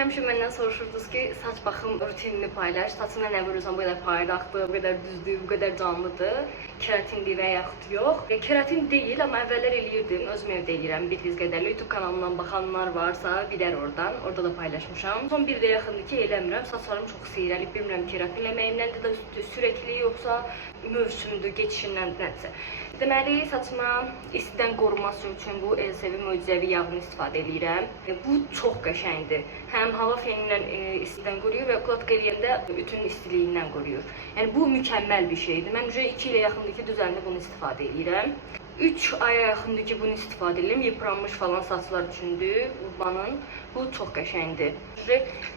Həmişə məndən soruşurdunuz ki, saç baxım rutinini paylaş. Saçına nə vurursan bu qədər parlaqdır, bu qədər düzdür, bu qədər canlıdır. Keratindir və yaxud yox. Keratin deyil, amma əvvəllər eləyirdim. Özüm evdə eləyirəm bildiyiniz qədərlə. YouTube kanalımdan baxanlar varsa bilər oradan. Orada da paylaşmışam. Son bir ilə yaxındır ki, eləmirəm. Saçlarım çox seyrəlib, bilmirəm keratin eləməyimdəndir də sürətli yoxsa mövsümdür, keçişindəndir nədirsə. Deməli, saçıma istidən qorunması üçün bu Elseve möcüzəvi yağını istifadə edirəm. Bu çox qəşəngdir. Həm hava feni ilə istidən qoruyur və ukladka eləyəndə bütün istiliyindən qoruyur. Yəni bu mükəmməl bir şeydir. Mən 2 ilə yaxındır ki, düzəlində bunu istifadə edirəm. 3 aya yaxındır ki, bunu istifadə edirəm. Yıpranmış falan saçlar üçündür. Urbanın. Bu çox qəşəngdir.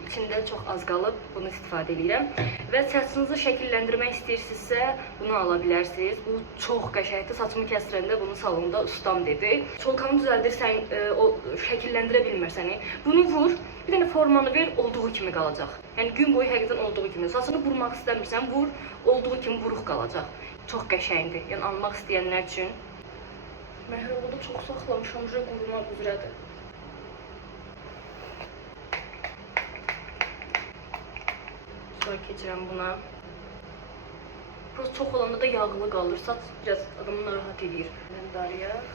İçində çox az qalıb bunu istifadə edirəm. Və saçınızı şəkilləndirmək istəyirsinizsə bunu ala bilərsiniz. Bu çox qəşəngdir. Saçımı kəstirəndə bunu salonda ustam dedi. Çolkanı düzəldirsən, o şəkilləndirə bilmirsən. Bunu vur, bir dənə formanı ver, olduğu kimi qalacaq. Yəni gün boyu həqiqətən olduğu kimi. Saçını vurmaq istəmirsən, vur, olduğu kimi buruq qalacaq. Çox qəşəngdir. Yəni almaq istəyənlər üçün. Məhrəbada çox saxlamışam, qurumaq üzrədir. Sonra keçirəm buna. Prost çox olanda da yağlı qalır. Saç biraz adamı narahat edir. Darıyaq.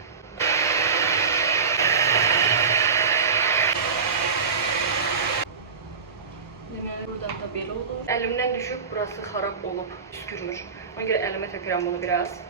Deməli, buradan da belə olur. Əlimdən düşüb, burası xarab olub, püskürmür. Ona görə əlimə tökürəm bunu biraz.